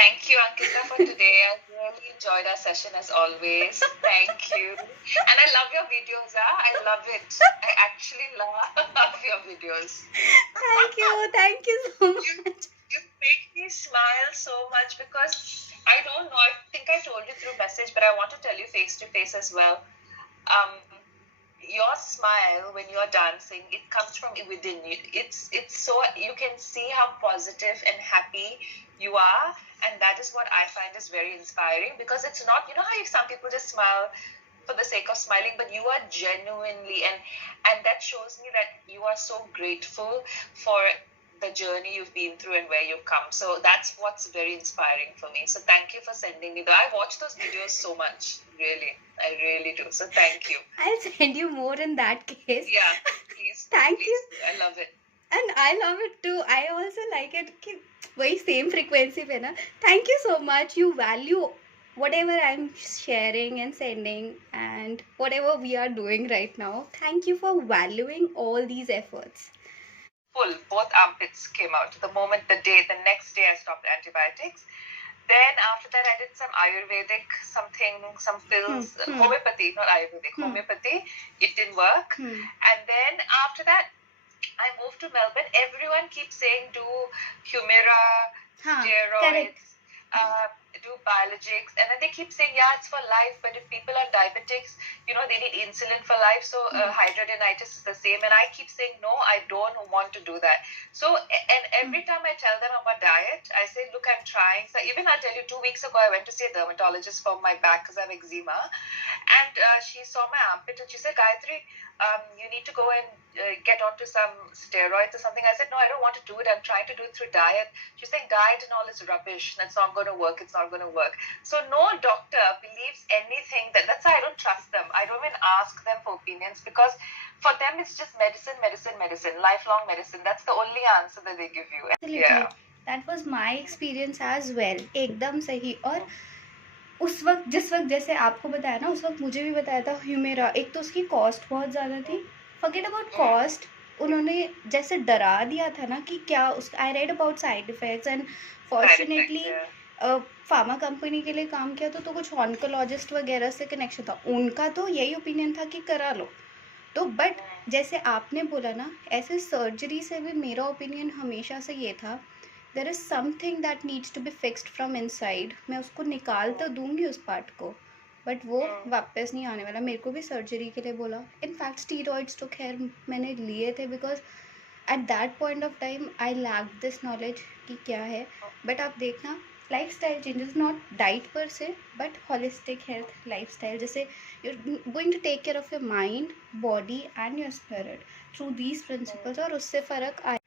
Thank you, Ankita, for today. I really enjoyed our session as always. Thank you. And I love your videos, I love it. I actually love your videos. Thank you so You, much. you make me smile so much because I don't know. I think I told you through message, but I want to tell you face to face as well. Um, your smile when you're dancing, it comes from within you. It's so you can see how positive and happy you are, and that is what I find is very inspiring, because it's not, you know how some people just smile for the sake of smiling, but you are genuinely, and that shows me that you are so grateful for the journey you've been through and where you've come. So that's what's very inspiring for me. So thank you for sending me. I watch those videos so much, really. I really do. So thank you. I'll send you more in that case. Yeah, please. Thank please. you. I love it. And I love it too. I also like it कि वही same frequency पे ना. Thank you so much. You value whatever I'm sharing and sending and whatever we are doing right now. Thank you for valuing all these efforts. Full, both armpits came out. The next day I stopped antibiotics. Then after that, I did some Ayurvedic, some pills, homeopathy, not Ayurvedic, homeopathy. It didn't work. And then after that, I moved to Melbourne. Everyone keeps saying do Humira, steroids, do biologics, and then they keep saying, yeah, it's for life, but if people are diabetics, they need insulin for life, so hidradenitis is the same. And I keep saying, no, I don't want to do that. So, and every time I tell them about diet, I say, look, I'm trying. So even I'll tell you, 2 weeks ago, I went to see a dermatologist for my back because I have eczema, and she saw my armpit and she said, Gayatri, you need to go and get onto some steroids or something. I said, no, I don't want to do it. I'm trying to do it through diet. She's saying diet and all is rubbish. That's not going to work. It's not going to work. So no doctor believes anything. That's why I don't trust them. I don't even ask them for opinions, because for them it's just medicine, medicine, medicine, lifelong medicine. That's the only answer that they give you. Absolutely. Yeah. That was my experience as well. एकदम सही. और उस वक्त जैसे आपको बताया ना, उस वक्त मुझे भी बताया था ह्यूमेरा. एक तो उसकी कॉस्ट बहुत ज़्यादा थी. Forget about cost. उन्होंने जैसे डरा दिया था ना कि क्या उस I read about side effects and fortunately pharma company के लिए काम किया तो कुछ ऑन्कोलॉजिस्ट वगैरह से कनेक्शन था. उनका तो यही ओपिनियन था कि करा लो. तो बट जैसे आपने बोला ना, ऐसे सर्जरी से भी मेरा ओपिनियन हमेशा से ये था, there is something that needs to be fixed from inside. मैं उसको निकाल तो दूंगी उस पार्ट को, बट वो वापस नहीं आने वाला. मेरे को भी सर्जरी के लिए बोला. इनफैक्ट स्टीरॉइड्स तो खैर मैंने लिए थे, because at that point of time I lack this knowledge कि क्या है. बट आप देखना, lifestyle changes, not diet per se, but holistic health lifestyle. जैसे you're going to take care of your mind, body and your spirit through these principles, और उससे फर्क आए.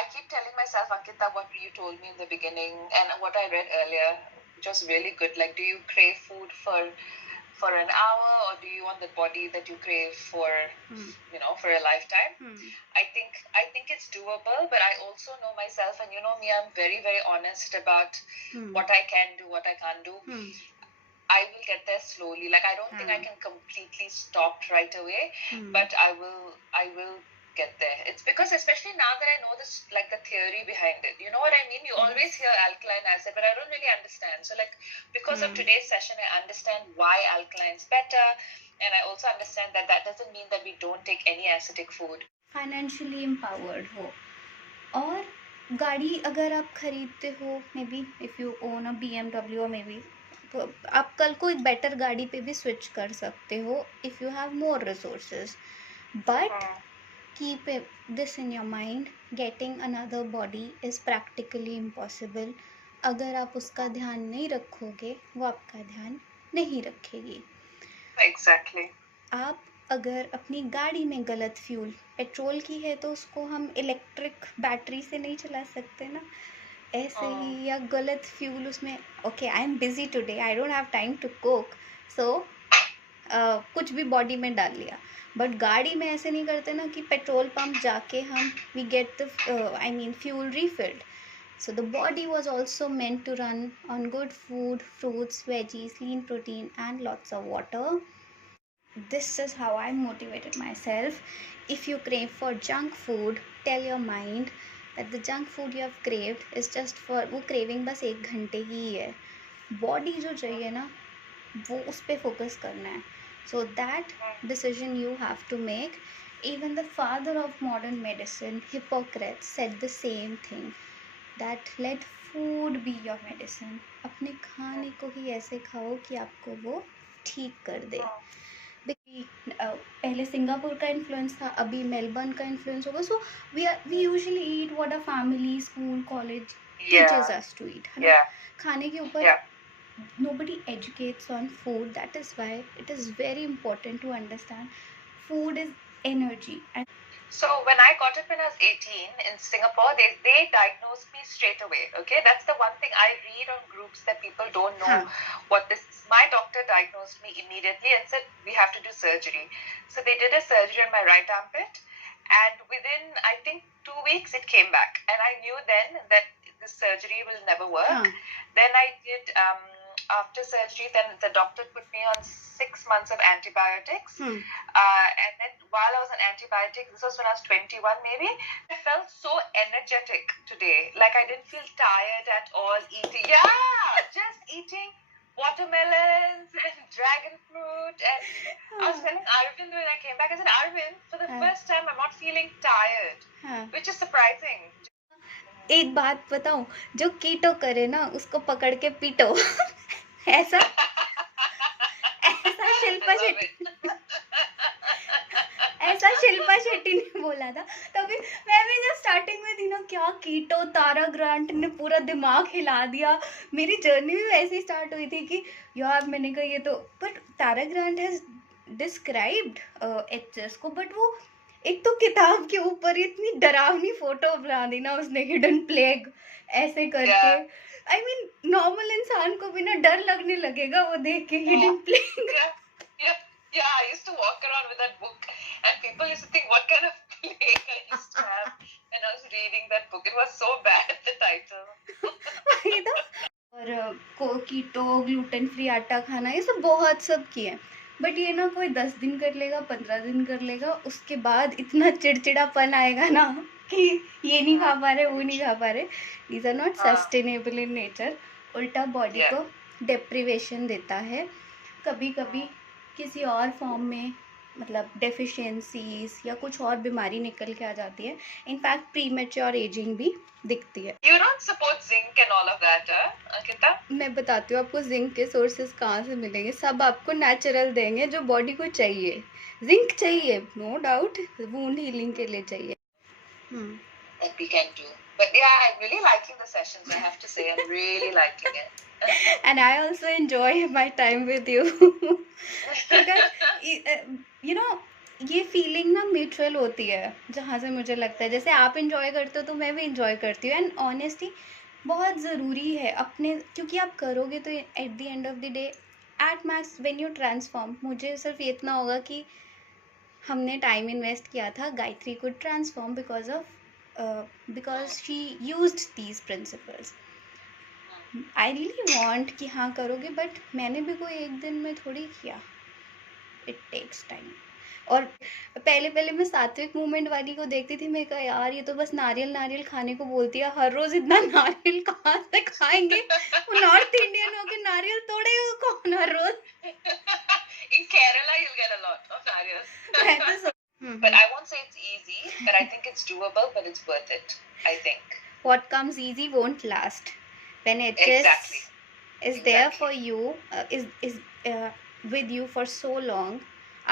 I keep telling myself, Ankita, what you told me in the beginning and what I read earlier, which was really good. Like, do you crave food for an hour, or do you want the body that you crave for, for a lifetime? I think it's doable, but I also know myself, and you know me, I'm very, very honest about what I can do, what I can't do. I will get there slowly. Like, I don't think I can completely stop right away, but I will get there. It's because, especially now that I know this, like the theory behind it, you know what I mean? You always hear alkaline acid, but I don't really understand. So like, because of today's session, I understand why alkaline's better, and I also understand that that doesn't mean that we don't take any acidic food. Financially empowered हो, और गाड़ी अगर आप खरीदते हो, may be if you own a BMW, और may be तो आप कल को एक बेटर गाड़ी पे भी स्विच कर सकते हो if you have more resources. But keep this in your mind, getting another body is practically impossible. अगर आप उसका ध्यान नहीं रखोगे, वो आपका ध्यान नहीं रखेगी. Exactly. आप अगर अपनी गाड़ी में गलत फ्यूल, पेट्रोल की है तो उसको हम इलेक्ट्रिक बैटरी से नहीं चला सकते ना, ऐसे ही. या गलत फ्यूल उसमें, okay I am busy today, I don't have time to cook, so कुछ भी बॉडी में डाल लिया. बट गाड़ी में ऐसे नहीं करते ना कि पेट्रोल पंप जाके हम we get the I mean fuel refilled. So the body was also meant to run on good food, fruits, veggies, lean protein and lots of water. This is how I motivated myself. If you crave for junk food, tell your mind, that the junk food you have craved is just for, वो craving बस 1 घंटे ही है. Body जो चाहिए ना, वो उस पे focus करना है. So that decision you have to make. Even the father of modern medicine, Hippocrates, said the same thing, that let food be your medicine. अपने खाने को ही ऐसे खाओ कि आपको वो ठीक कर दे. पहले सिंगापुर का इन्फ्लुएंस था, अभी मेलबर्न का इन्फ्लुएंस होगा. So we usually eat what our family, school, college teachers us to eat, है ना. खाने के ऊपर nobody educates on food. That is why it is very important to understand food is energy. And so when I got it when I was 18 in Singapore, they diagnosed me straight away. Okay, that's the one thing I read on groups, that people don't know what this is. My doctor diagnosed me immediately and said we have to do surgery. So they did a surgery on my right armpit, and within, I think, 2 weeks it came back, and I knew then that the surgery will never work. Then I did after surgery, then the doctor put me on 6 months of antibiotics. And then while I was on antibiotics, this was when I was 21 maybe, I felt so energetic today. Like I didn't feel tired at all eating. Yeah, just eating watermelons and dragon fruit. And I was telling Arvind when I came back, I said, Arvind, for the first time, I'm not feeling tired, which is surprising. एक बात बताऊं, जो कीटो करे ना उसको पकड़ के पीटो. ऐसा शिल्पा शेट्टी ऐसा शिल्पा शेट्टी ने बोला था. तभी मैं भी जब स्टार्टिंग में थी ना, क्या कीटो, तारा ग्रांट ने पूरा दिमाग हिला दिया. मेरी जर्नी भी वैसे ही स्टार्ट हुई थी कि यार मैंने कहा ये तो, but Tara grant has described HS को, बट वो एक तो किताब के ऊपर इतनी डरावनी फोटो बना दी ना उसने, हिडन प्लेग ऐसे करके. आई मीन नॉर्मल इंसान को भी ना डर लगने लगेगा वो देख के, hidden plague. Yeah, I used to walk around with that book, and people used to think what kind of plague I used to have when I was reading that book. It was so bad, the title. और कीटो, gluten free आटा खाना, ये सब बहुत सब किए, but ये ना कोई 10 दिन कर लेगा, 15 दिन कर लेगा, उसके बाद इतना चिड़चिड़ापन आएगा ना कि ये नहीं खा पा रहे, वो नहीं खा पा रहे. These are not sustainable in nature. उल्टा बॉडी को डेप्रिवेशन देता है. कभी कभी किसी और फॉर्म में, मतलब डेफिशिएंसीज या कुछ और बीमारी निकल के आ जाती है. इनफैक्ट प्रीमेच्योर एजिंग भी दिखती है. You don't support zinc and all of that, Ankita? मैं बताती हूँ आपको जिंक के सोर्सेज कहाँ से मिलेंगे. सब आपको नेचुरल देंगे जो बॉडी को चाहिए. जिंक चाहिए, नो डाउट, वुंड हीलिंग के लिए चाहिए. That we can do. But yeah, I'm really liking the sessions, I have to say. I'm really liking it. And I also enjoy my time with you. Because you know, ये feeling ना mutual होती है, जहाँ से मुझे लगता है जैसे आप इंजॉय करते हो तो मैं भी इंजॉय करती हूँ. एंड ऑनेस्टली बहुत ज़रूरी है अपने, क्योंकि आप करोगे तो at the end of the day, at max when you transform, मुझे सिर्फ ये इतना होगा कि हमने टाइम इन्वेस्ट किया था. Gayatri could transform because she used these principles. I really want कि हाँ करोगे, बट मैंने भी कोई एक दिन में थोड़ी किया. It takes time. और पहले मैं सात्विक मूवमेंट वाली को देखती थी, मैं कहा यार ये तो बस नारियल खाने को बोलती है, हर रोज इतना नारियल कहाँ से खाएंगे. वो नॉर्थ इंडियन हो के नारियल तोड़ेगा कौन हर रोज. In Kerala you'll get a lot of nariyals. But I won't say it's easy, but I think it's doable, but it's worth it, I think. What comes easy won't last. When it is there for you, is with you for so long,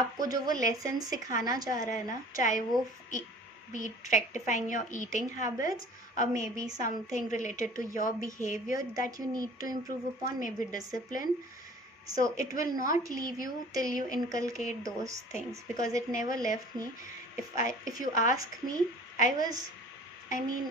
आपको जो वो lesson सिखाना चाह रहा है ना, चाहे वो be rectifying your eating habits or maybe something related to your behavior that you need to improve upon, maybe discipline. So it will not leave you till you inculcate those things, because it never left me. If you ask me, I mean,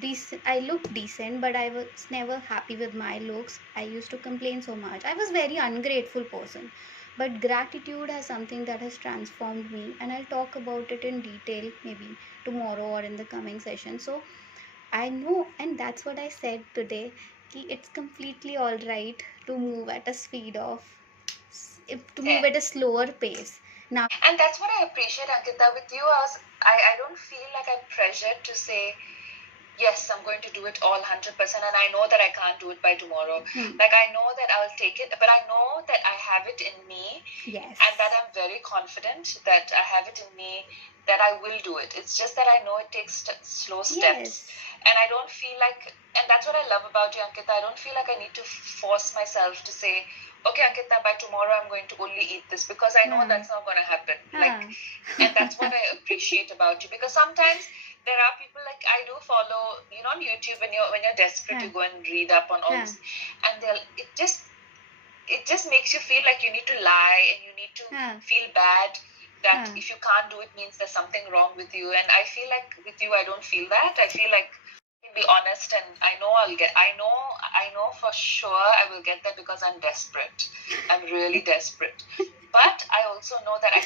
decent. I looked decent, but I was never happy with my looks. I used to complain so much. I was very ungrateful person. But gratitude has something that has transformed me, and I'll talk about it in detail maybe tomorrow or in the coming session. So I know, and that's what I said today, कि it's completely all right to move at a speed of, to move at a slower pace. Now, and that's what I appreciate, Ankita, with you. I don't feel like I'm pressured to say yes, I'm going to do it all 100%, and I know that I can't do it by tomorrow. Like, I know that I'll take it, but I know that I have it in me, Yes. and that I'm very confident that I have it in me, that I will do it. It's just that I know it takes slow steps, Yes. and I don't feel like, and that's what I love about you, Ankita. I don't feel like I need to force myself to say, okay, Ankita, by tomorrow I'm going to only eat this, because I know that's not going to happen. Like, and that's what I appreciate about you, because sometimes there are people, like, I do follow, you know, on YouTube, when you're desperate, you go and read up on all this, and it just makes you feel like you need to lie, and you need to feel bad that if you can't do it means there's something wrong with you. And I feel like with you, I don't feel that. I feel like you can be honest, and I know I know for sure I will get that, because I'm desperate. I'm really desperate. But I also know that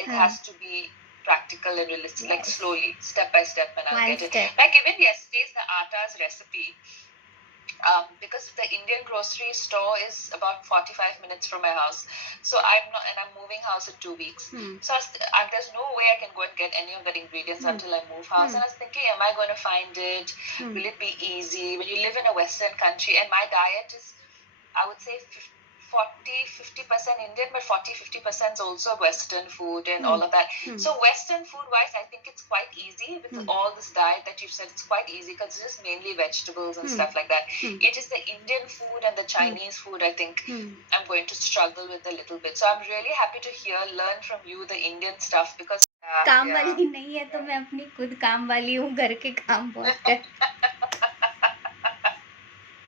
it has to be practical and realistic, like slowly, step by step, and I'll get it. Like even yesterday's the atta's recipe, because the Indian grocery store is about 45 minutes from my house. So I'm moving house in 2 weeks. So there's no way I can go and get any of the ingredients until I move house. And I was thinking, am I going to find it? Will it be easy? When you live in a Western country, and my diet is, I would say, 40-50% Indian, but 40-50% is also Western food and all of that. So Western food wise, I think it's quite easy with all this diet that you've said. It's quite easy because it's just mainly vegetables and stuff like that. It is the Indian food and the Chinese food, I think I'm going to struggle with a little bit. So I'm really happy to learn from you the Indian stuff, because काम वाली नहीं है तो मैं अपनी खुद काम वाली हूँ, घर के काम बहुत कर